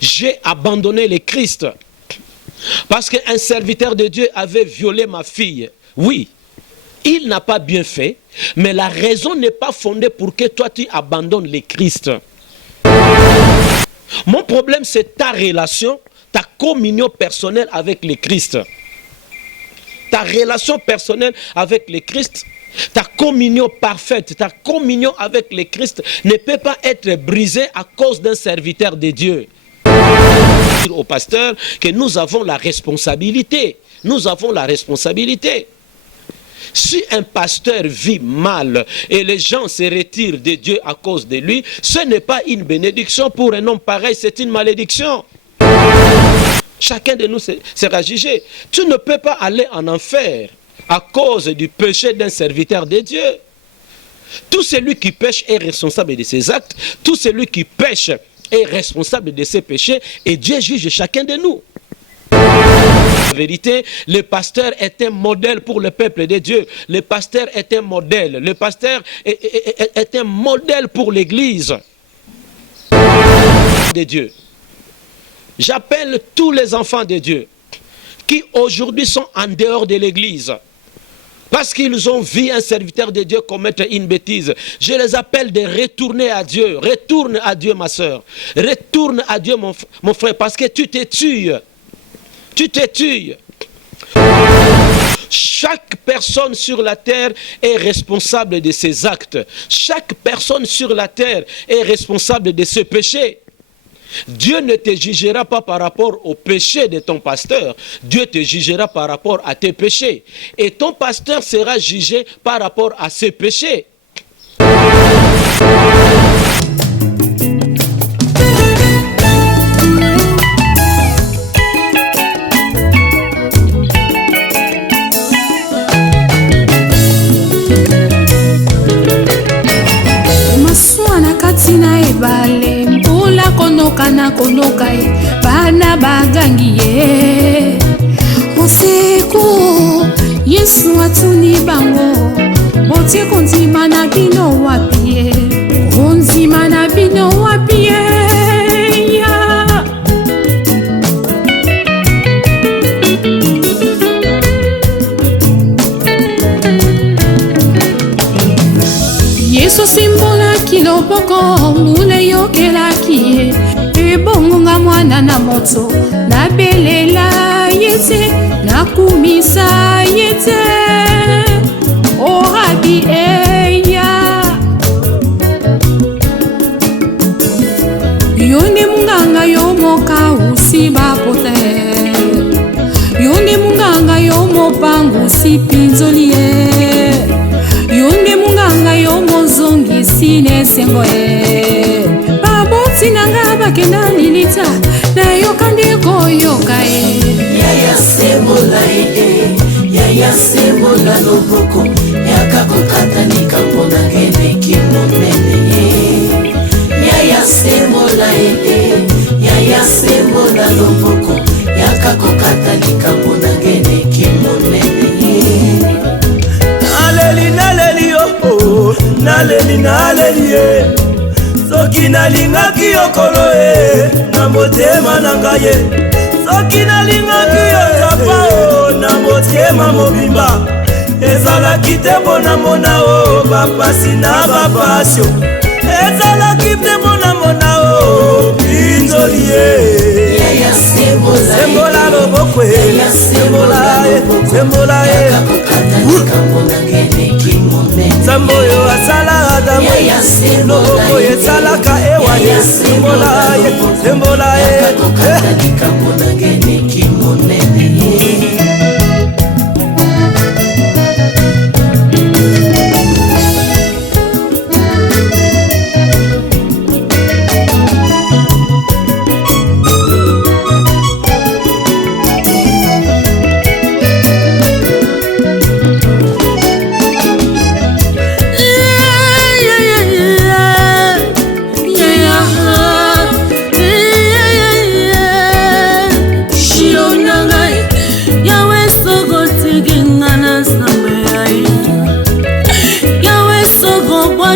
j'ai abandonné le Christ. Parce qu'un serviteur de Dieu avait violé ma fille. Oui, il n'a pas bien fait, mais la raison n'est pas fondée pour que toi tu abandonnes le Christ. Mon problème, c'est ta relation, ta communion personnelle avec le Christ. Ta relation personnelle avec le Christ, ta communion parfaite, ta communion avec le Christ ne peut pas être brisée à cause d'un serviteur de Dieu. Au pasteur que nous avons la responsabilité. Nous avons la responsabilité. Si un pasteur vit mal et les gens se retirent de Dieu à cause de lui, ce n'est pas une bénédiction pour un homme pareil, c'est une malédiction. Chacun de nous sera jugé. Tu ne peux pas aller en enfer à cause du péché d'un serviteur de Dieu. Tout celui qui pêche est responsable de ses actes. Tout celui qui pêche est responsable de ses péchés. Et Dieu juge chacun de nous. En vérité, le pasteur est un modèle pour le peuple de Dieu. Le pasteur est un modèle. Le pasteur est un modèle pour l'Église de Dieu. J'appelle tous les enfants de Dieu qui aujourd'hui sont en dehors de l'Église parce qu'ils ont vu un serviteur de Dieu commettre une bêtise. Je les appelle de retourner à Dieu. Retourne à Dieu, ma soeur. Retourne à Dieu, mon frère, parce que tu te tues. Tu te tues. Chaque personne sur la terre est responsable de ses actes. Chaque personne sur la terre est responsable de ses péchés. Dieu ne te jugera pas par rapport au péché de ton pasteur. Dieu te jugera par rapport à tes péchés. Et ton pasteur sera jugé par rapport à ses péchés. Kana konokai bana bagangiye Oseko Yesu atuni bango Otie konzima na bino wapie Konzima na bino wapie ya Yesu simbola kiloboko mule yokela kie Ebonga mwana na moto na belela yete na kumisa yete o rabi eya Yone munganga yomoka usiba pote Yone munganga yomopangu usipinzolie Yone munganga yomozongi sine sengoe Sinanga bakena lilita na yokandiko yokae Yaya sembola ide Yaya sembola loboko Yakako katanika mpona gene kimonene Yaya sembola ide Yaya sembola loboko Yakako katanika mpona gene kimonene Naleli naleli yo Naleli naleli Soki nalingaki yokolo na motema na ngai Soki nalingaki yokapa na motema mobimba Ezalaki te bona mona bapasi na bapasio Ezalaki te bona mona pinzoli Yaya sembola loboko Sembola Sembola Samboyo asala adamu Loboko yesalaka ewa Sembola Sembola Yakakokatadika mbona gene kimonene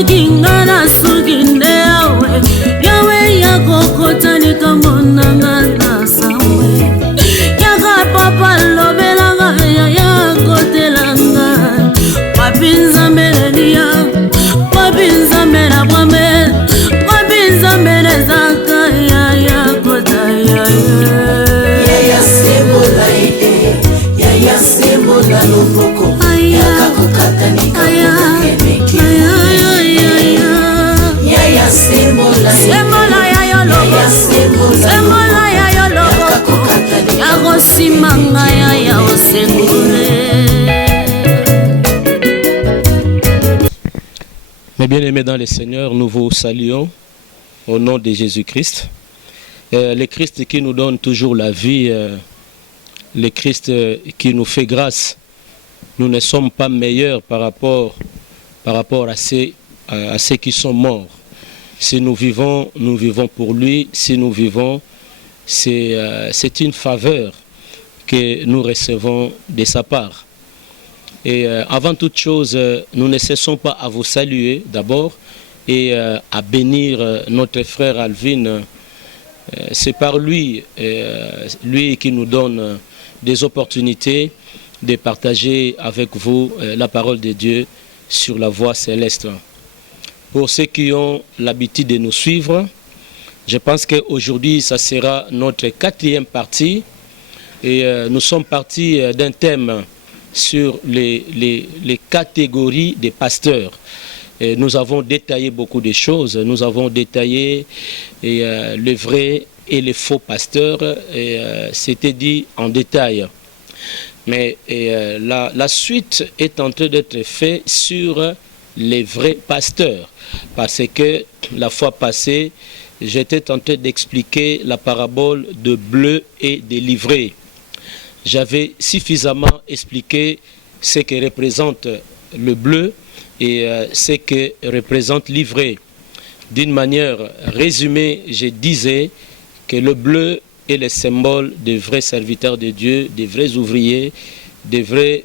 Gingana suginde yawe Yawe yako kotani kamona sembola ya yo loboko ya kosimanga ya osengole. Mes bien-aimés dans le Seigneur, nous vous saluons au nom de Jésus-Christ. Le Christ qui nous donne toujours la vie, le Christ qui nous fait grâce. Nous ne sommes pas meilleurs par rapport à ceux qui sont morts. Si nous vivons pour lui. Si nous vivons, c'est une faveur que nous recevons de sa part. Et avant toute chose, nous ne cessons pas à vous saluer d'abord et à bénir notre frère Alvin. C'est par lui, lui qui nous donne des opportunités de partager avec vous la parole de Dieu sur la voie céleste. Pour ceux qui ont l'habitude de nous suivre, je pense qu'aujourd'hui, ça sera notre 4e partie. Et nous sommes partis d'un thème sur les catégories des pasteurs. Et nous avons détaillé beaucoup de choses. Nous avons détaillé les vrais et les faux pasteurs. C'était dit en détail. Mais la suite est en train d'être faite sur les vrais pasteurs. Parce que la fois passée, j'étais en train d'expliquer la parabole de bleu et de livré. J'avais suffisamment expliqué ce que représente le bleu et ce que représente l'ivraie. D'une manière résumée, je disais que le bleu est le symbole des vrais serviteurs de Dieu, des vrais ouvriers, des vrais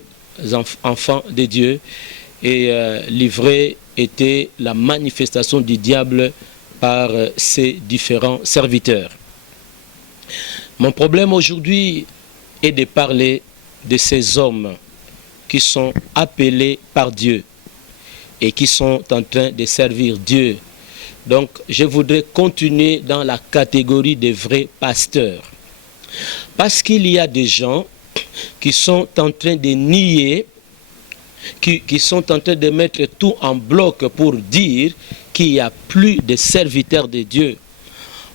enfants de Dieu. Et l'ivraie était la manifestation du diable par ses différents serviteurs. Mon problème aujourd'hui est de parler de ces hommes qui sont appelés par Dieu et qui sont en train de servir Dieu. Donc, je voudrais continuer dans la catégorie des vrais pasteurs. Parce qu'il y a des gens qui sont en train de nier, qui sont en train de mettre tout en bloc pour dire qu'il n'y a plus de serviteurs de Dieu.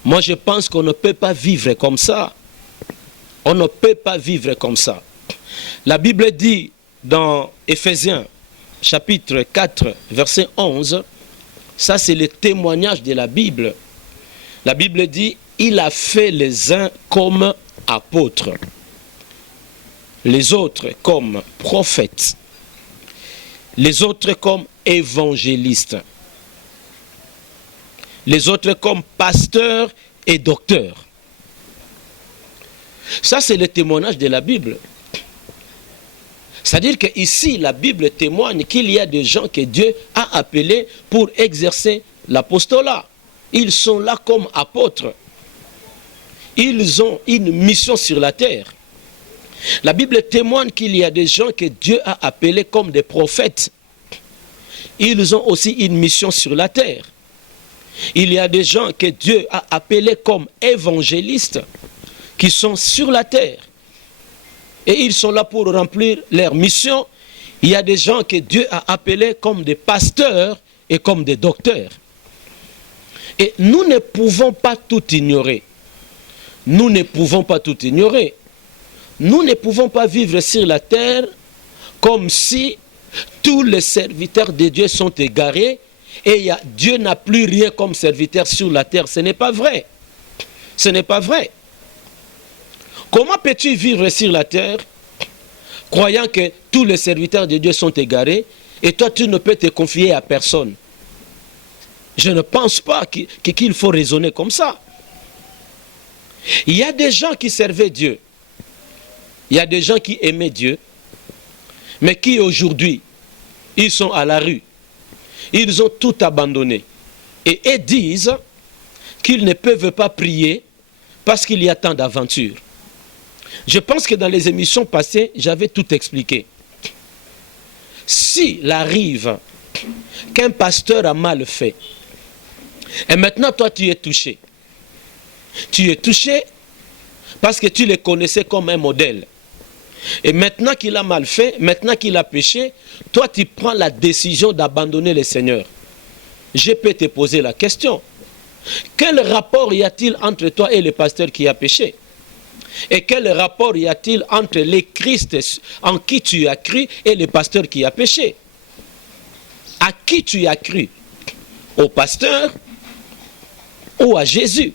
Moi, je pense qu'on ne peut pas vivre comme ça. On ne peut pas vivre comme ça. La Bible dit dans Éphésiens, chapitre 4, verset 11, ça c'est le témoignage de la Bible. La Bible dit, il a fait les uns comme apôtres, les autres comme prophètes, les autres comme évangélistes, les autres comme pasteurs et docteurs. Ça, c'est le témoignage de la Bible. C'est-à-dire qu'ici, la Bible témoigne qu'il y a des gens que Dieu a appelés pour exercer l'apostolat. Ils sont là comme apôtres. Ils ont une mission sur la terre. La Bible témoigne qu'il y a des gens que Dieu a appelés comme des prophètes. Ils ont aussi une mission sur la terre. Il y a des gens que Dieu a appelés comme évangélistes qui sont sur la terre. Et ils sont là pour remplir leur mission. Il y a des gens que Dieu a appelés comme des pasteurs et comme des docteurs. Et nous ne pouvons pas tout ignorer. Nous ne pouvons pas tout ignorer. Nous ne pouvons pas vivre sur la terre comme si tous les serviteurs de Dieu sont égarés et Dieu n'a plus rien comme serviteur sur la terre. Ce n'est pas vrai. Ce n'est pas vrai. Comment peux-tu vivre sur la terre croyant que tous les serviteurs de Dieu sont égarés et toi tu ne peux te confier à personne? Je ne pense pas qu'il faut raisonner comme ça. Il y a des gens qui servaient Dieu. Il y a des gens qui aimaient Dieu, mais qui aujourd'hui, ils sont à la rue. Ils ont tout abandonné. Et ils disent qu'ils ne peuvent pas prier parce qu'il y a tant d'aventures. Je pense que dans les émissions passées, j'avais tout expliqué. S'il arrive qu'un pasteur a mal fait, et maintenant toi tu es touché. Tu es touché parce que tu le connaissais comme un modèle. Et maintenant qu'il a mal fait, maintenant qu'il a péché, toi tu prends la décision d'abandonner le Seigneur. Je peux te poser la question. Quel rapport y a-t-il entre toi et le pasteur qui a péché? Et quel rapport y a-t-il entre les Christ en qui tu as cru et le pasteur qui a péché? À qui tu as cru? Au pasteur ou à Jésus?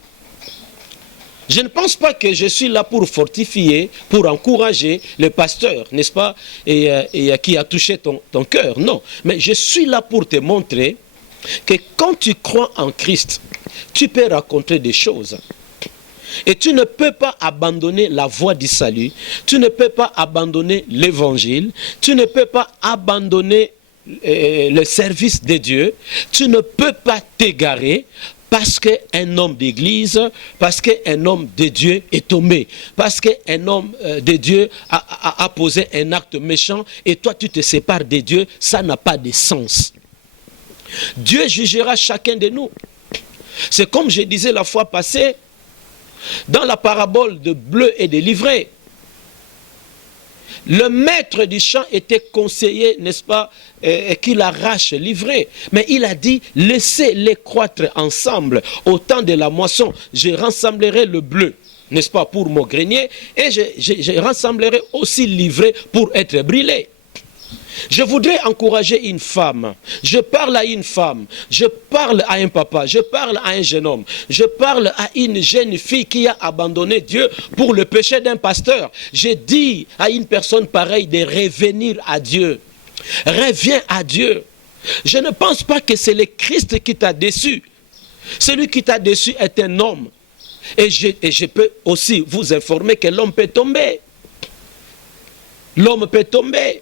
Je ne pense pas que je suis là pour fortifier, pour encourager le pasteur, n'est-ce pas, et qui a touché ton cœur. Non, mais je suis là pour te montrer que quand tu crois en Christ, tu peux raconter des choses. Et tu ne peux pas abandonner la voie du salut, tu ne peux pas abandonner l'évangile, tu ne peux pas abandonner le service de Dieu, tu ne peux pas t'égarer parce qu'un homme d'église, parce qu'un homme de Dieu est tombé, parce qu'un homme de Dieu a posé un acte méchant et toi tu te sépares de Dieu, ça n'a pas de sens. Dieu jugera chacun de nous. C'est comme je disais la fois passée, dans la parabole de bleu et de livret. Le maître du champ était conseillé, n'est-ce pas, qu'il arrache l'ivraie. Mais il a dit, laissez-les croître ensemble. Au temps de la moisson, je rassemblerai le bleu, n'est-ce pas, pour mon grenier, et je rassemblerai aussi l'ivraie pour être brûlé. Je voudrais encourager une femme. Je parle à une femme. Je parle à un papa. Je parle à un jeune homme. Je parle à une jeune fille qui a abandonné Dieu pour le péché d'un pasteur. Je dis à une personne pareille de revenir à Dieu. Reviens à Dieu. Je ne pense pas que c'est le Christ qui t'a déçu. Celui qui t'a déçu est un homme. Et je peux aussi vous informer que l'homme peut tomber. L'homme peut tomber.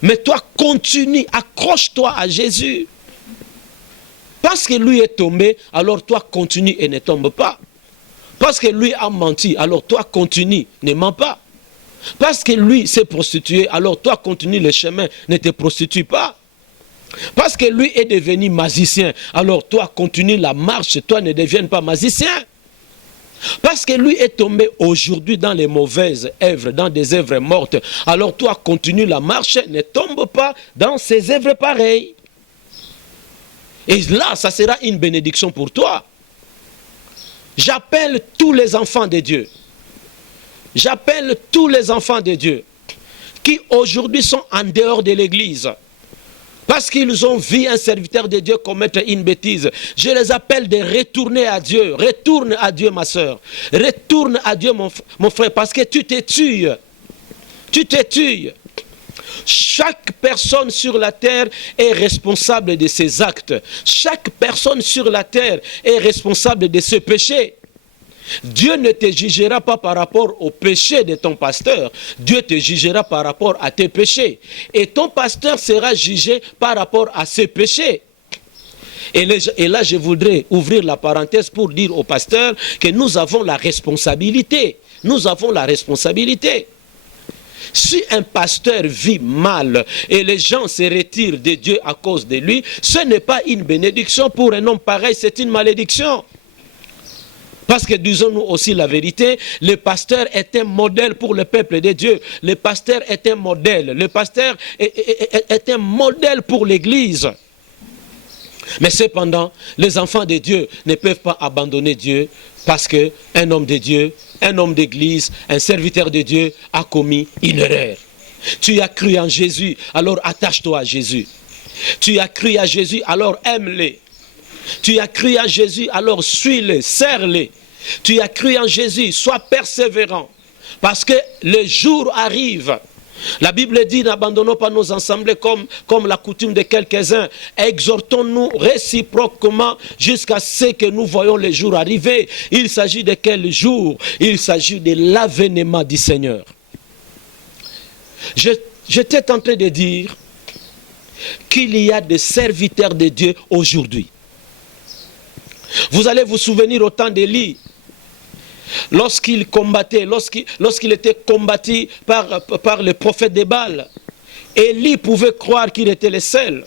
Mais toi, continue, accroche-toi à Jésus. Parce que lui est tombé, alors toi, continue et ne tombe pas. Parce que lui a menti, alors toi, continue, ne mens pas. Parce que lui s'est prostitué, alors toi, continue le chemin, ne te prostitue pas. Parce que lui est devenu magicien, alors toi, continue la marche, toi, ne deviens pas magicien. Parce que lui est tombé aujourd'hui dans les mauvaises œuvres, dans des œuvres mortes. Alors toi, continue la marche, ne tombe pas dans ces œuvres pareilles. Et là, ça sera une bénédiction pour toi. J'appelle tous les enfants de Dieu. J'appelle tous les enfants de Dieu qui aujourd'hui sont en dehors de l'église. Parce qu'ils ont vu un serviteur de Dieu commettre une bêtise. Je les appelle de retourner à Dieu. Retourne à Dieu, ma soeur. Retourne à Dieu, mon frère, parce que tu te tues. Tu te tues. Chaque personne sur la terre est responsable de ses actes. Chaque personne sur la terre est responsable de ce péché. Dieu ne te jugera pas par rapport au péché de ton pasteur. Dieu te jugera par rapport à tes péchés. Et ton pasteur sera jugé par rapport à ses péchés. Et là, je voudrais ouvrir la parenthèse pour dire au pasteur que nous avons la responsabilité. Nous avons la responsabilité. Si un pasteur vit mal et les gens se retirent de Dieu à cause de lui, ce n'est pas une bénédiction pour un homme pareil, c'est une malédiction. Parce que disons-nous aussi la vérité, le pasteur est un modèle pour le peuple de Dieu. Le pasteur est un modèle. Le pasteur est un modèle pour l'église. Mais cependant, les enfants de Dieu ne peuvent pas abandonner Dieu parce qu'un homme de Dieu, un homme d'église, un serviteur de Dieu a commis une erreur. Tu as cru en Jésus, alors attache-toi à Jésus. Tu as cru à Jésus, alors aime-le. Tu as cru en Jésus, alors suis-le, serre-le. Tu as cru en Jésus, sois persévérant. Parce que le jour arrive. La Bible dit, n'abandonnons pas nos assemblées comme la coutume de quelques-uns. Exhortons-nous réciproquement jusqu'à ce que nous voyons le jour arriver. Il s'agit de quel jour? Il s'agit de l'avènement du Seigneur. J'étais tenté de dire qu'il y a des serviteurs de Dieu aujourd'hui. Vous allez vous souvenir au temps d'Élie, lorsqu'il combattait, lorsqu'il était combattu par le prophète de Baal. Élie pouvait croire qu'il était le seul.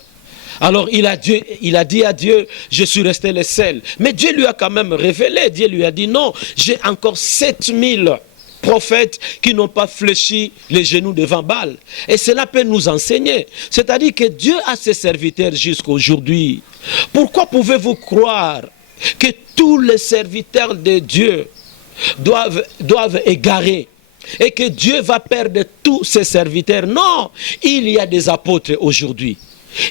Alors il a dit à Dieu, je suis resté le seul. Mais Dieu lui a quand même révélé, Dieu lui a dit non, j'ai encore 7000 prophètes qui n'ont pas fléchi les genoux devant Baal. Et cela peut nous enseigner. C'est-à-dire que Dieu a ses serviteurs jusqu'à aujourd'hui. Pourquoi pouvez-vous croire que tous les serviteurs de Dieu doivent égarer et que Dieu va perdre tous ses serviteurs. Non, il y a des apôtres aujourd'hui.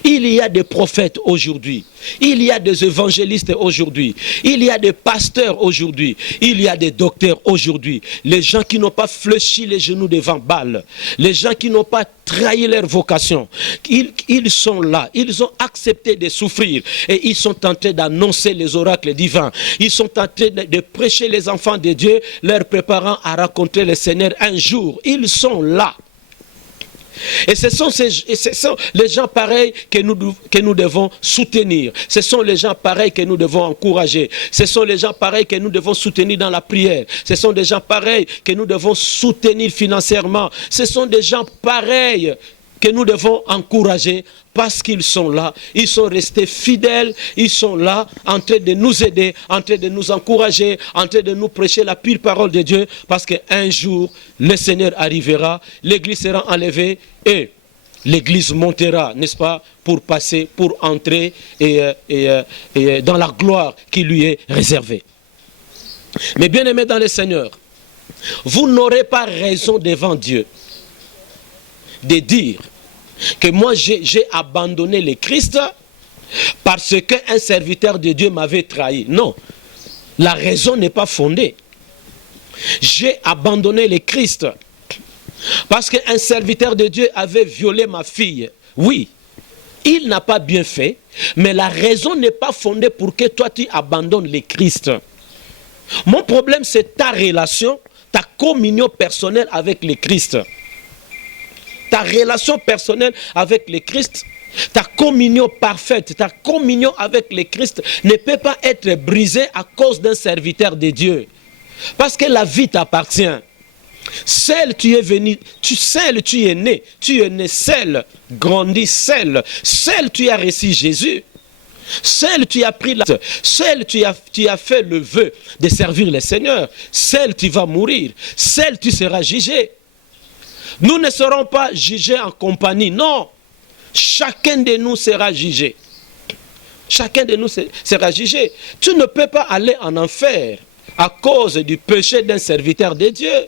Il y a des prophètes aujourd'hui, il y a des évangélistes aujourd'hui, il y a des pasteurs aujourd'hui, il y a des docteurs aujourd'hui. Les gens qui n'ont pas fléchi les genoux devant Baal, les gens qui n'ont pas trahi leur vocation, ils sont là, ils ont accepté de souffrir et ils sont en train d'annoncer les oracles divins. Ils sont en train de prêcher les enfants de Dieu, leur préparant à rencontrer le Seigneur un jour. Ils sont là. Et ce sont les gens pareils que nous devons soutenir. Ce sont les gens pareils que nous devons encourager. Ce sont les gens pareils que nous devons soutenir dans la prière. Ce sont des gens pareils que nous devons soutenir financièrement. Ce sont des gens pareils que nous devons encourager parce qu'ils sont là. Ils sont restés fidèles. Ils sont là en train de nous aider, en train de nous encourager, en train de nous prêcher la pure parole de Dieu. Parce qu'un jour, le Seigneur arrivera, l'Église sera enlevée et l'Église montera, n'est-ce pas, pour passer, pour entrer dans la gloire qui lui est réservée. Mais bien aimés dans le Seigneur, vous n'aurez pas raison devant Dieu de dire que moi j'ai abandonné le Christ parce qu'un serviteur de Dieu m'avait trahi. Non, la raison n'est pas fondée. J'ai abandonné le Christ parce qu'un serviteur de Dieu avait violé ma fille. Oui, il n'a pas bien fait, mais la raison n'est pas fondée pour que toi tu abandonnes le Christ. Mon problème c'est ta relation, ta communion personnelle avec le Christ. Ta relation personnelle avec le Christ, ta communion parfaite, ta communion avec le Christ ne peut pas être brisée à cause d'un serviteur de Dieu. Parce que la vie t'appartient. Seul tu es venu, seul tu es né seul, grandi seul. Seul tu as reçu Jésus. Seul tu as pris seul tu as fait le vœu de servir le Seigneur. Seul tu vas mourir. Seul tu seras jugé. Nous ne serons pas jugés en compagnie, non. Chacun de nous sera jugé. Chacun de nous sera jugé. Tu ne peux pas aller en enfer à cause du péché d'un serviteur de Dieu.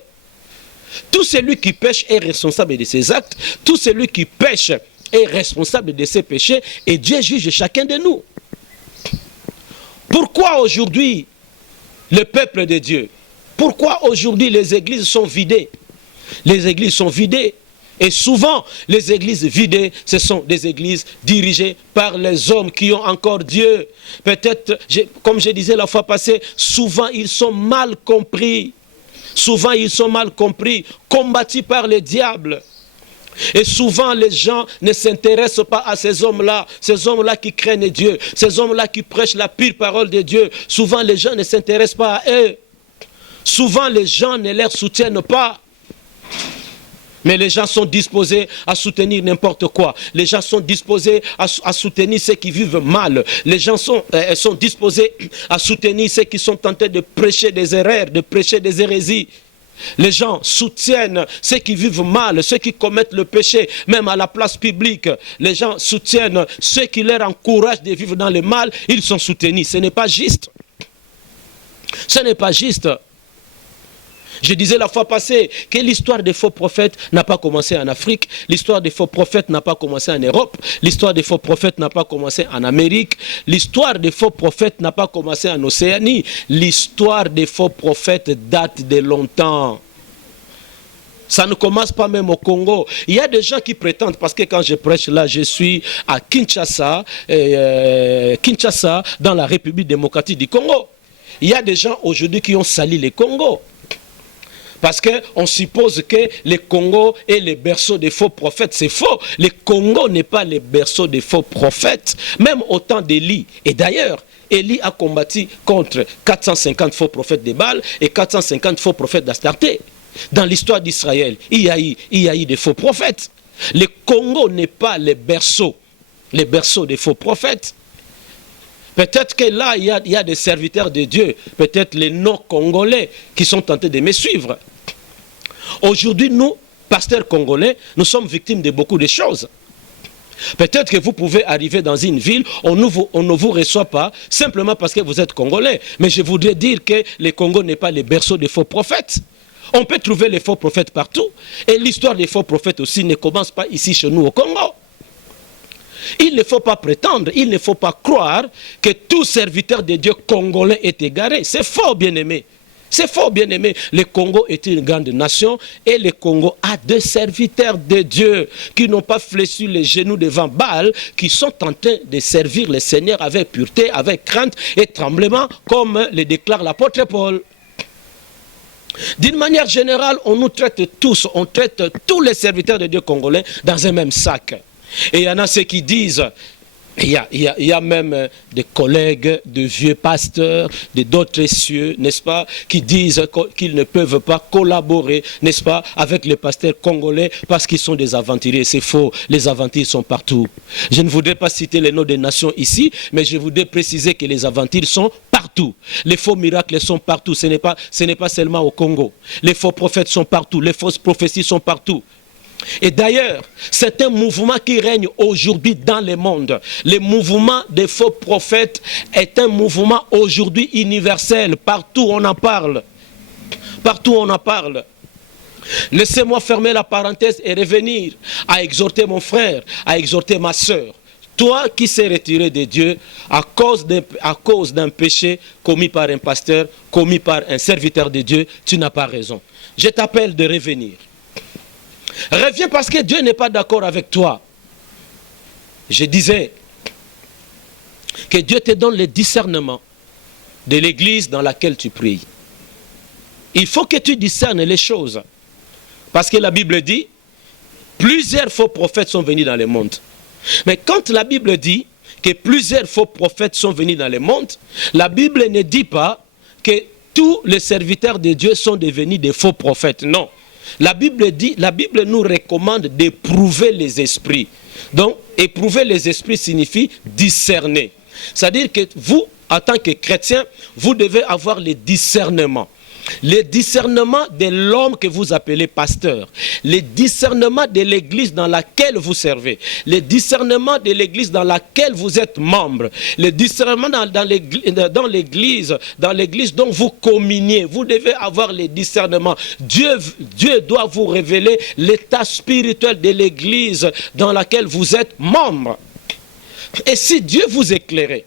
Tout celui qui pêche est responsable de ses actes. Tout celui qui pêche est responsable de ses péchés. Et Dieu juge chacun de nous. Pourquoi aujourd'hui le peuple de Dieu? Pourquoi aujourd'hui les églises sont vidées? Les églises sont vidées. Et souvent, les églises vidées, ce sont des églises dirigées par les hommes qui ont encore Dieu. Peut-être, comme je disais la fois passée, souvent ils sont mal compris. Souvent ils sont mal compris, combattus par le diable. Et souvent les gens ne s'intéressent pas à ces hommes-là qui craignent Dieu, ces hommes-là qui prêchent la pure parole de Dieu. Souvent les gens ne s'intéressent pas à eux. Souvent les gens ne les soutiennent pas. Mais les gens sont disposés à soutenir n'importe quoi. Les gens sont disposés à soutenir ceux qui vivent mal. Les gens sont disposés à soutenir ceux qui sont tentés de prêcher des erreurs, de prêcher des hérésies. Les gens soutiennent ceux qui vivent mal, ceux qui commettent le péché, même à la place publique. Les gens soutiennent ceux qui leur encouragent de vivre dans le mal. Ils sont soutenus. Ce n'est pas juste. Ce n'est pas juste. Je disais la fois passée que l'histoire des faux prophètes n'a pas commencé en Afrique, l'histoire des faux prophètes n'a pas commencé en Europe, l'histoire des faux prophètes n'a pas commencé en Amérique, l'histoire des faux prophètes n'a pas commencé en Océanie, l'histoire des faux prophètes date de longtemps. Ça ne commence pas même au Congo. Il y a des gens qui prétendent, parce que quand je prêche là, je suis à Kinshasa, dans la République démocratique du Congo. Il y a des gens aujourd'hui qui ont sali le Congo. Parce qu'on suppose que le Congo est le berceau des faux prophètes. C'est faux. Le Congo n'est pas le berceau des faux prophètes. Même au temps d'Élie. Et d'ailleurs, Élie a combattu contre 450 faux prophètes de Baal et 450 faux prophètes d'Astarté. Dans l'histoire d'Israël, il y a eu des faux prophètes. Le Congo n'est pas le berceau des faux prophètes. Peut-être que là, il y a des serviteurs de Dieu, peut-être les non-congolais qui sont tentés de me suivre. Aujourd'hui, nous, pasteurs congolais, nous sommes victimes de beaucoup de choses. Peut-être que vous pouvez arriver dans une ville, on ne vous reçoit pas simplement parce que vous êtes Congolais. Mais je voudrais dire que le Congo n'est pas le berceau des faux prophètes. On peut trouver les faux prophètes partout. Et l'histoire des faux prophètes aussi ne commence pas ici chez nous au Congo. Il ne faut pas prétendre, il ne faut pas croire que tout serviteur de Dieu congolais est égaré. C'est faux, bien-aimé. C'est faux, bien-aimé. Le Congo est une grande nation et le Congo a des serviteurs de Dieu qui n'ont pas fléchi les genoux devant Baal, qui sont en train de servir le Seigneur avec pureté, avec crainte et tremblement, comme le déclare l'apôtre Paul. D'une manière générale, on nous traite tous, on traite tous les serviteurs de Dieu congolais dans un même sac. Et il y en a ceux qui disent, il y a même des collègues, de vieux pasteurs, d'autres cieux, n'est-ce pas, qui disent qu'ils ne peuvent pas collaborer, n'est-ce pas, avec les pasteurs congolais parce qu'ils sont des aventuriers. C'est faux, les aventures sont partout. Je ne voudrais pas citer les noms des nations ici, mais je voudrais préciser que les aventures sont partout. Les faux miracles sont partout, ce n'est pas seulement au Congo. Les faux prophètes sont partout, les fausses prophéties sont partout. Et d'ailleurs, c'est un mouvement qui règne aujourd'hui dans le monde. Le mouvement des faux prophètes est un mouvement aujourd'hui universel. Partout on en parle. Partout on en parle. Laissez-moi fermer la parenthèse et revenir à exhorter mon frère, à exhorter ma soeur. Toi qui s'es retiré de Dieu à cause d'un péché commis par un pasteur, commis par un serviteur de Dieu, tu n'as pas raison. Je t'appelle de revenir. Reviens parce que Dieu n'est pas d'accord avec toi. Je disais que Dieu te donne le discernement de l'église dans laquelle tu pries. Il faut que tu discernes les choses. Parce que la Bible dit, plusieurs faux prophètes sont venus dans le monde. Mais quand la Bible dit que plusieurs faux prophètes sont venus dans le monde, la Bible ne dit pas que tous les serviteurs de Dieu sont devenus des faux prophètes. Non. La Bible nous recommande d'éprouver les esprits. Donc, éprouver les esprits signifie discerner. C'est-à-dire que vous, en tant que chrétien, vous devez avoir le discernement. Le discernement de l'homme que vous appelez pasteur, le discernement de l'église dans laquelle vous servez, le discernement de l'église dans laquelle vous êtes membre, le discernement dans l'église dont vous communiez. Vous devez avoir le discernement. Dieu doit vous révéler l'état spirituel de l'église dans laquelle vous êtes membre. Et si Dieu vous éclairait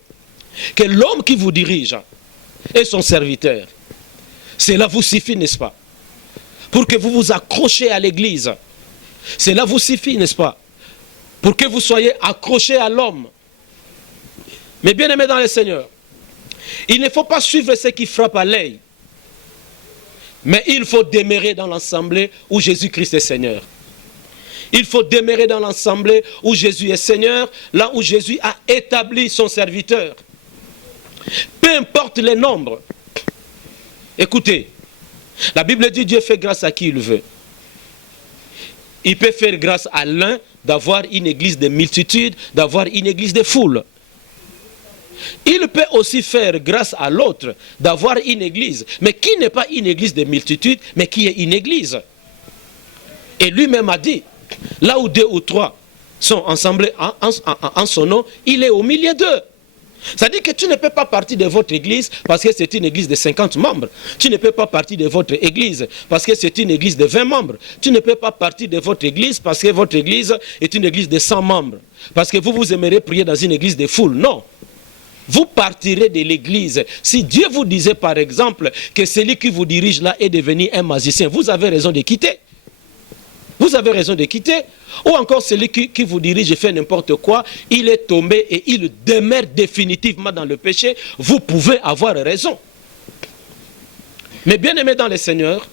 que l'homme qui vous dirige est son serviteur, cela vous suffit, n'est-ce pas? Pour que vous vous accrochiez à l'église. Cela vous suffit, n'est-ce pas? Pour que vous soyez accrochés à l'homme. Mais bien aimés dans le Seigneur, il ne faut pas suivre ce qui frappe à l'œil. Mais il faut demeurer dans l'assemblée où Jésus-Christ est Seigneur. Il faut demeurer dans l'assemblée où Jésus est Seigneur, là où Jésus a établi son serviteur. Peu importe les nombres. Écoutez, la Bible dit Dieu fait grâce à qui il veut. Il peut faire grâce à l'un d'avoir une église de multitude, d'avoir une église de foule. Il peut aussi faire grâce à l'autre d'avoir une église, mais qui n'est pas une église de multitude, mais qui est une église. Et lui-même a dit, là où 2 ou 3 sont ensemblés en son nom, il est au milieu d'eux. C'est-à-dire que tu ne peux pas partir de votre église parce que c'est une église de 50 membres. Tu ne peux pas partir de votre église parce que c'est une église de 20 membres. Tu ne peux pas partir de votre église parce que votre église est une église de 100 membres. Parce que vous aimeriez prier dans une église de foule. Non. Vous partirez de l'église. Si Dieu vous disait par exemple que celui qui vous dirige là est devenu un magicien, vous avez raison de quitter. Vous avez raison de quitter. Ou encore celui qui vous dirige et fait n'importe quoi, il est tombé et il demeure définitivement dans le péché. Vous pouvez avoir raison. Mais bien aimés dans le Seigneur,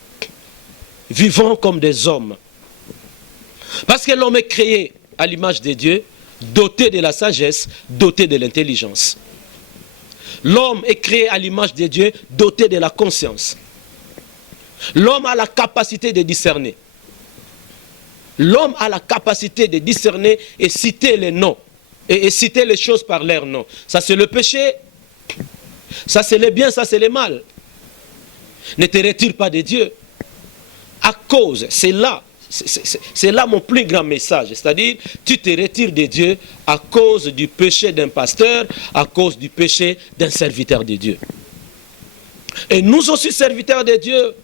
vivons comme des hommes. Parce que l'homme est créé à l'image de Dieu, doté de la sagesse, doté de l'intelligence. L'homme est créé à l'image de Dieu, doté de la conscience. L'homme a la capacité de discerner. L'homme a la capacité de discerner et citer les noms. Et citer les choses par leur nom. Ça c'est le péché. Ça c'est le bien, ça c'est le mal. Ne te retire pas de Dieu. À cause, c'est là c'est là mon plus grand message. C'est-à-dire, tu te retires de Dieu à cause du péché d'un pasteur, à cause du péché d'un serviteur de Dieu. Et nous aussi, serviteurs de Dieu,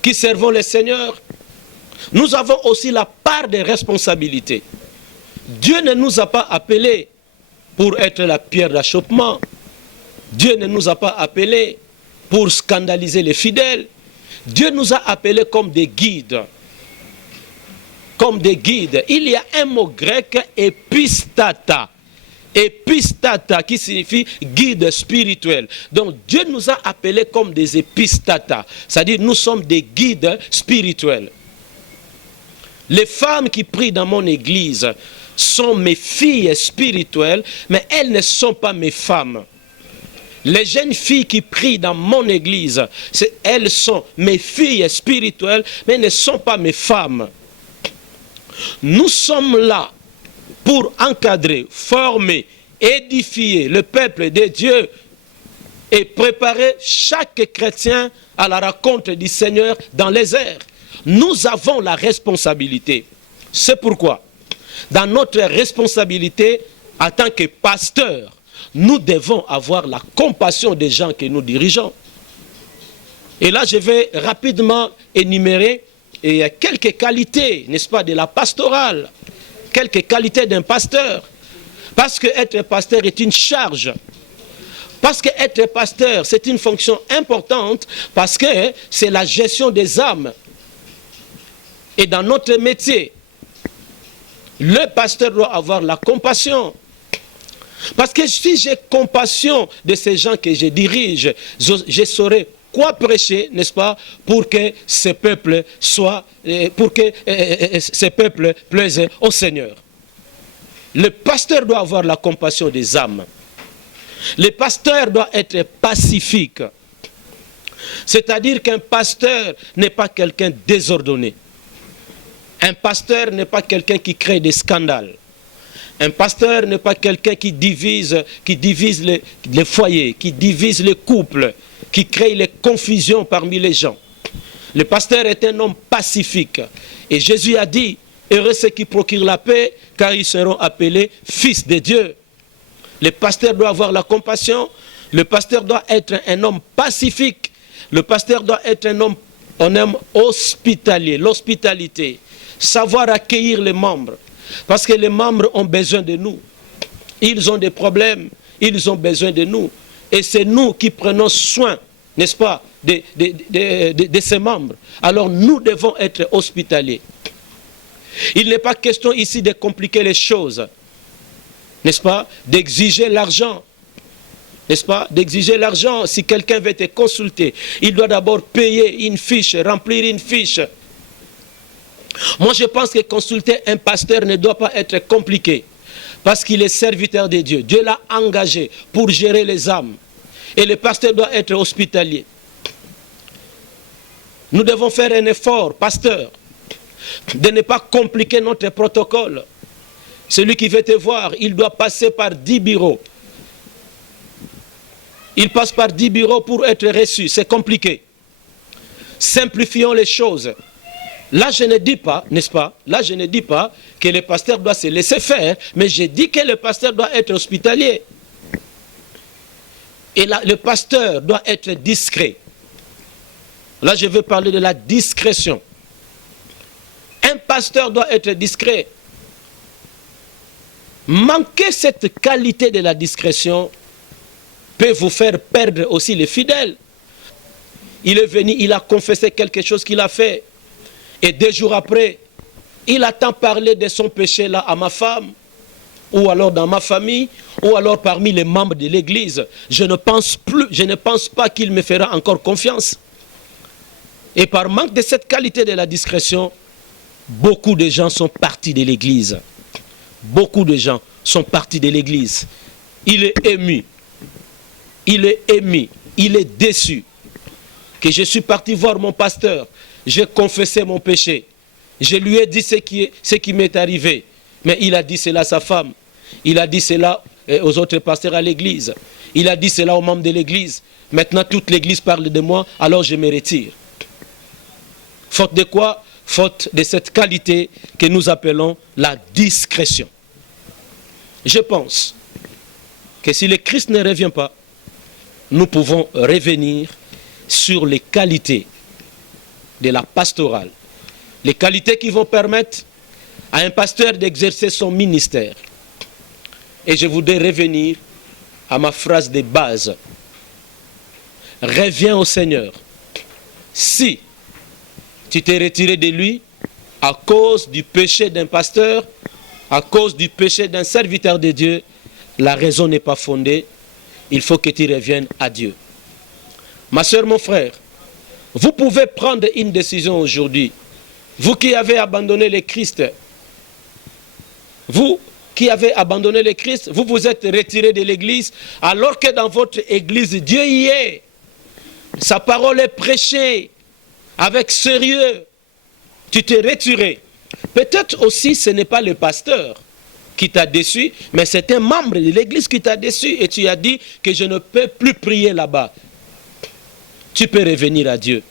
qui servons le Seigneur, nous avons aussi la part des responsabilités. Dieu ne nous a pas appelés pour être la pierre d'achoppement. Dieu ne nous a pas appelés pour scandaliser les fidèles. Dieu nous a appelés comme des guides. Comme des guides. Il y a un mot grec, epistata. Epistata qui signifie guide spirituel. Donc Dieu nous a appelés comme des epistata. C'est-à-dire nous sommes des guides spirituels. Les femmes qui prient dans mon église sont mes filles spirituelles, mais elles ne sont pas mes femmes. Les jeunes filles qui prient dans mon église, elles sont mes filles spirituelles, mais elles ne sont pas mes femmes. Nous sommes là pour encadrer, former, édifier le peuple de Dieu et préparer chaque chrétien à la rencontre du Seigneur dans les airs. Nous avons la responsabilité. C'est pourquoi, dans notre responsabilité en tant que pasteur, nous devons avoir la compassion des gens que nous dirigeons. Et là, je vais rapidement énumérer quelques qualités, n'est-ce pas, de la pastorale, quelques qualités d'un pasteur. Parce que être pasteur est une charge. Parce que être pasteur, c'est une fonction importante, parce que c'est la gestion des âmes. Et dans notre métier, le pasteur doit avoir la compassion. Parce que si j'ai compassion de ces gens que je dirige, je saurai quoi prêcher, n'est-ce pas, pour que ce peuple plaise au Seigneur. Le pasteur doit avoir la compassion des âmes. Le pasteur doit être pacifique. C'est-à-dire qu'un pasteur n'est pas quelqu'un de désordonné. Un pasteur n'est pas quelqu'un qui crée des scandales. Un pasteur n'est pas quelqu'un qui divise les foyers, qui divise les couples, qui crée les confusions parmi les gens. Le pasteur est un homme pacifique. Et Jésus a dit, heureux ceux qui procurent la paix, car ils seront appelés fils de Dieu. Le pasteur doit avoir la compassion. Le pasteur doit être un homme pacifique. Le pasteur doit être un homme hospitalier, l'hospitalité. Savoir accueillir les membres. Parce que les membres ont besoin de nous. Ils ont des problèmes, ils ont besoin de nous. Et c'est nous qui prenons soin, n'est-ce pas, de ces membres. Alors nous devons être hospitaliers. Il n'est pas question ici de compliquer les choses, n'est-ce pas, d'exiger l'argent. N'est-ce pas, d'exiger l'argent. Si quelqu'un veut te consulter, il doit d'abord payer une fiche, remplir une fiche. Moi, je pense que consulter un pasteur ne doit pas être compliqué. Parce qu'il est serviteur de Dieu. Dieu l'a engagé pour gérer les âmes. Et le pasteur doit être hospitalier. Nous devons faire un effort, pasteur, de ne pas compliquer notre protocole. Celui qui veut te voir, il doit passer par 10 bureaux. Il passe par 10 bureaux pour être reçu. C'est compliqué. Simplifions les choses. Là, je ne dis pas, n'est-ce pas? Là, je ne dis pas que le pasteur doit se laisser faire, mais je dis que le pasteur doit être hospitalier. Et là, le pasteur doit être discret. Là, je veux parler de la discrétion. Un pasteur doit être discret. Manquer cette qualité de la discrétion peut vous faire perdre aussi les fidèles. Il est venu, il a confessé quelque chose qu'il a fait. Et 2 jours après, il a tant parlé de son péché là à ma femme, ou alors dans ma famille, ou alors parmi les membres de l'église. Je ne pense pas qu'il me fera encore confiance. Et par manque de cette qualité de la discrétion, beaucoup de gens sont partis de l'église. Beaucoup de gens sont partis de l'église. Il est ému. Il est ému. Il est déçu. Que je suis parti voir mon pasteur. J'ai confessé mon péché. Je lui ai dit ce qui m'est arrivé. Mais il a dit cela à sa femme. Il a dit cela aux autres pasteurs à l'église. Il a dit cela aux membres de l'église. Maintenant, toute l'église parle de moi, alors je me retire. Faute de quoi, faute de cette qualité que nous appelons la discrétion. Je pense que si le Christ ne revient pas, nous pouvons revenir sur les qualités de la pastorale, les qualités qui vont permettre à un pasteur d'exercer son ministère. Et je voudrais revenir à ma phrase de base. Reviens au Seigneur. Si tu t'es retiré de lui à cause du péché d'un pasteur, à cause du péché d'un serviteur de Dieu, la raison n'est pas fondée. Il faut que tu reviennes à Dieu. Ma soeur, mon frère, vous pouvez prendre une décision aujourd'hui. Vous qui avez abandonné le Christ, vous qui avez abandonné le Christ, vous vous êtes retiré de l'église, alors que dans votre église, Dieu y est. Sa parole est prêchée avec sérieux. Tu t'es retiré. Peut-être aussi ce n'est pas le pasteur qui t'a déçu, mais c'est un membre de l'église qui t'a déçu et tu as dit que je ne peux plus prier là-bas. Tu peux revenir à Dieu.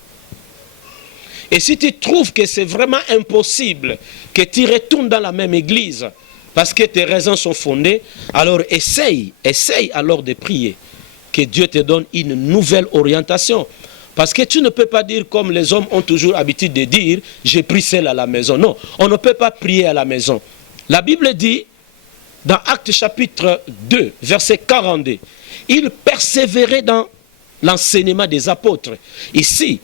Et si tu trouves que c'est vraiment impossible que tu retournes dans la même église parce que tes raisons sont fondées, alors essaye alors de prier. Que Dieu te donne une nouvelle orientation. Parce que tu ne peux pas dire comme les hommes ont toujours l'habitude de dire, j'ai pris celle à la maison. Non, on ne peut pas prier à la maison. La Bible dit, dans Actes chapitre 2, verset 42, il persévérait dans l'enseignement des apôtres. Ici,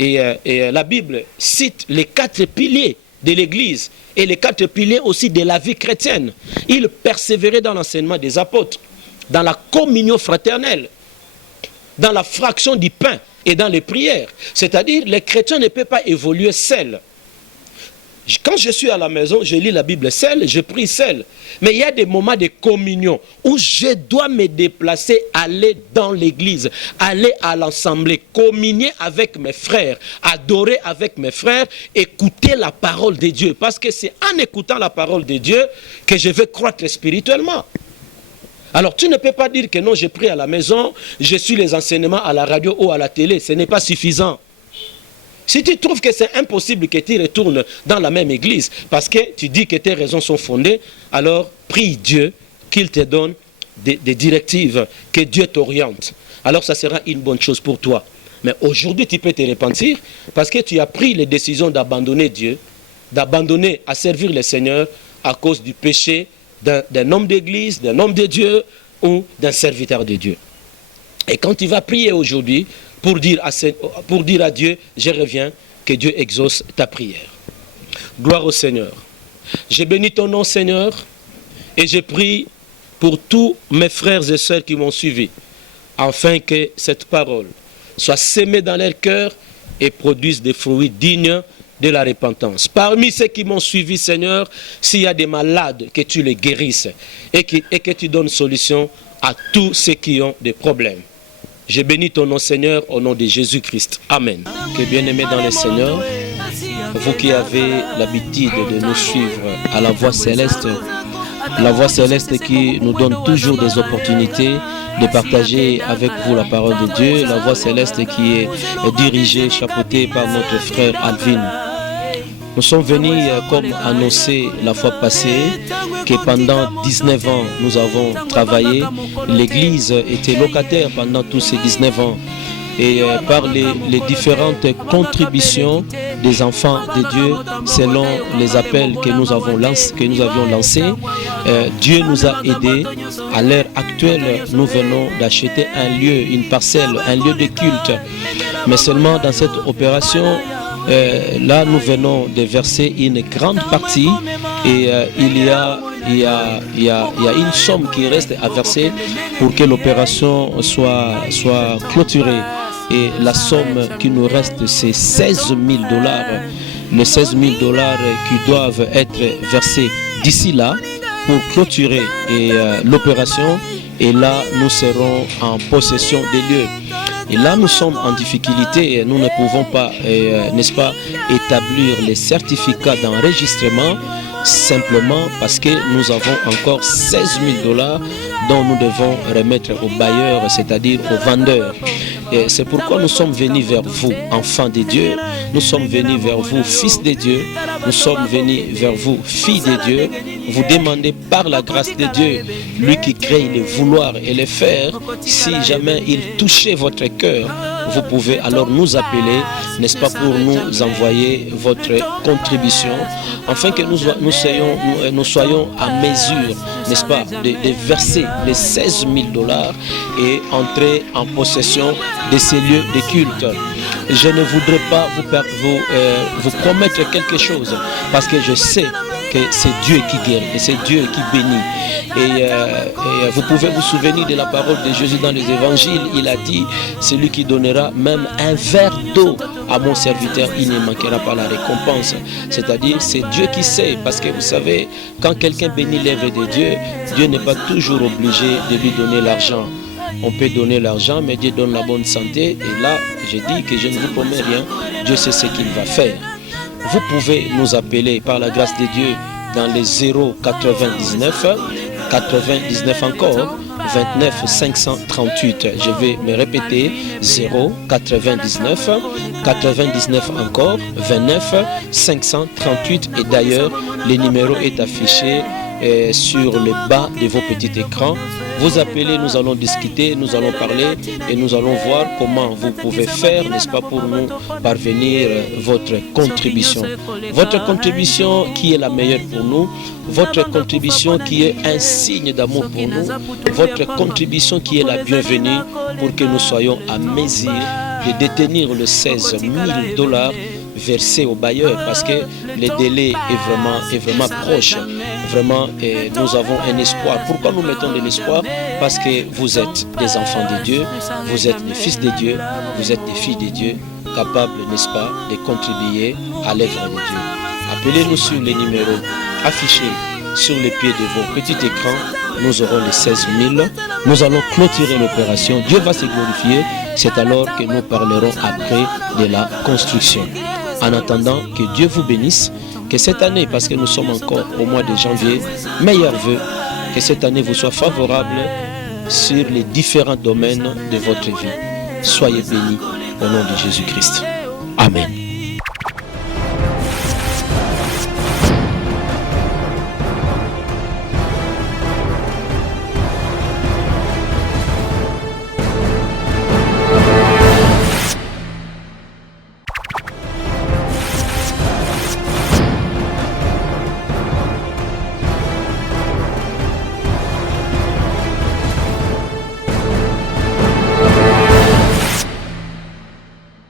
et la Bible cite les 4 piliers de l'Église et les 4 piliers aussi de la vie chrétienne. Il persévérait dans l'enseignement des apôtres, dans la communion fraternelle, dans la fraction du pain et dans les prières. C'est-à-dire, les chrétiens ne peuvent pas évoluer seuls. Quand je suis à la maison, je lis la Bible seul, je prie seul. Mais il y a des moments de communion où je dois me déplacer, aller dans l'église, aller à l'assemblée, communier avec mes frères, adorer avec mes frères, écouter la parole de Dieu. Parce que c'est en écoutant la parole de Dieu que je vais croître spirituellement. Alors tu ne peux pas dire que non, je prie à la maison, je suis les enseignements à la radio ou à la télé. Ce n'est pas suffisant. Si tu trouves que c'est impossible que tu retournes dans la même église parce que tu dis que tes raisons sont fondées, alors prie Dieu qu'il te donne des directives, que Dieu t'oriente. Alors ça sera une bonne chose pour toi. Mais aujourd'hui tu peux te repentir parce que tu as pris les décisions d'abandonner Dieu, d'abandonner à servir le Seigneur à cause du péché d'un homme d'église, d'un homme de Dieu ou d'un serviteur de Dieu. Et quand tu vas prier aujourd'hui, pour dire à Dieu, je reviens, que Dieu exauce ta prière. Gloire au Seigneur. Je bénis ton nom, Seigneur, et je prie pour tous mes frères et sœurs qui m'ont suivi, afin que cette parole soit sémée dans leur cœur et produise des fruits dignes de la repentance. Parmi ceux qui m'ont suivi, Seigneur, s'il y a des malades, que tu les guérisses et que tu donnes solution à tous ceux qui ont des problèmes. Je bénis ton nom, Seigneur, au nom de Jésus-Christ. Amen. Que bien-aimés dans le Seigneur, vous qui avez l'habitude de nous suivre à la Voix Céleste qui nous donne toujours des opportunités de partager avec vous la parole de Dieu, la Voix Céleste qui est dirigée, chapeautée par notre frère Alvin. Nous sommes venus, comme annoncé la fois passée, que pendant 19 ans, nous avons travaillé. L'Église était locataire pendant tous ces 19 ans. Et par les différentes contributions des enfants de Dieu, selon les appels que nous avions lancés, Dieu nous a aidés. À l'heure actuelle, nous venons d'acheter un lieu, une parcelle, un lieu de culte. Mais seulement dans cette opération, là, nous venons de verser une grande partie et il y a une somme qui reste à verser pour que l'opération soit clôturée. Et la somme qui nous reste, c'est 16 000 $. Les 16 000 $ qui doivent être versés d'ici là pour clôturer l'opération. Et là, nous serons en possession des lieux. Et là, nous sommes en difficulté et nous ne pouvons pas, n'est-ce pas, établir les certificats d'enregistrement simplement parce que nous avons encore 16 000 $ dont nous devons remettre aux bailleurs, c'est-à-dire aux vendeurs. Et c'est pourquoi nous sommes venus vers vous, enfants de Dieu. Nous sommes venus vers vous, fils de Dieu. Nous sommes venus vers vous, filles de Dieu. Vous demandez par la grâce de Dieu, lui qui crée le vouloir et le faire, si jamais il touchait votre cœur, vous pouvez alors nous appeler, n'est-ce pas, pour nous envoyer votre contribution, afin que nous soyons à mesure, n'est-ce pas, de verser les 16 000 $ et entrer en possession de ces lieux de culte. Je ne voudrais pas vous promettre quelque chose, parce que je sais que c'est Dieu qui guérit et c'est Dieu qui bénit. Et vous pouvez vous souvenir de la parole de Jésus dans les évangiles. Il a dit, celui qui donnera même un verre d'eau à mon serviteur, il ne manquera pas la récompense. C'est-à-dire, c'est Dieu qui sait, parce que vous savez, quand quelqu'un bénit l'œuvre de Dieu, Dieu n'est pas toujours obligé de lui donner l'argent. On peut donner l'argent, mais Dieu donne la bonne santé. Et là, je dis que je ne vous promets rien. Dieu sait ce qu'il va faire. Vous pouvez nous appeler par la grâce de Dieu dans les 099 99 encore 29 538. Je vais me répéter, 099 99 encore 29 538. Et d'ailleurs, le numéro est affiché sur le bas de vos petits écrans. Vous appelez, nous allons discuter, nous allons parler et nous allons voir comment vous pouvez faire, n'est-ce pas, pour nous parvenir votre contribution. Votre contribution qui est la meilleure pour nous, votre contribution qui est un signe d'amour pour nous, votre contribution qui est la bienvenue pour que nous soyons à mesure de détenir le 16 000 $ versés au bailleur, parce que le délai est vraiment proche. Vraiment, nous avons un espoir. Pourquoi nous mettons de l'espoir? Parce que vous êtes des enfants de Dieu, vous êtes des fils de Dieu, vous êtes des filles de Dieu, capables, n'est-ce pas, de contribuer à l'œuvre de Dieu. Appelez-nous sur les numéros affichés sur les pieds de vos petits écrans. Nous aurons les 16 000. Nous allons clôturer l'opération. Dieu va se glorifier. C'est alors que nous parlerons après de la construction. En attendant, que Dieu vous bénisse. Que cette année, parce que nous sommes encore au mois de janvier, meilleurs vœux, que cette année vous soit favorable sur les différents domaines de votre vie. Soyez bénis au nom de Jésus-Christ. Amen.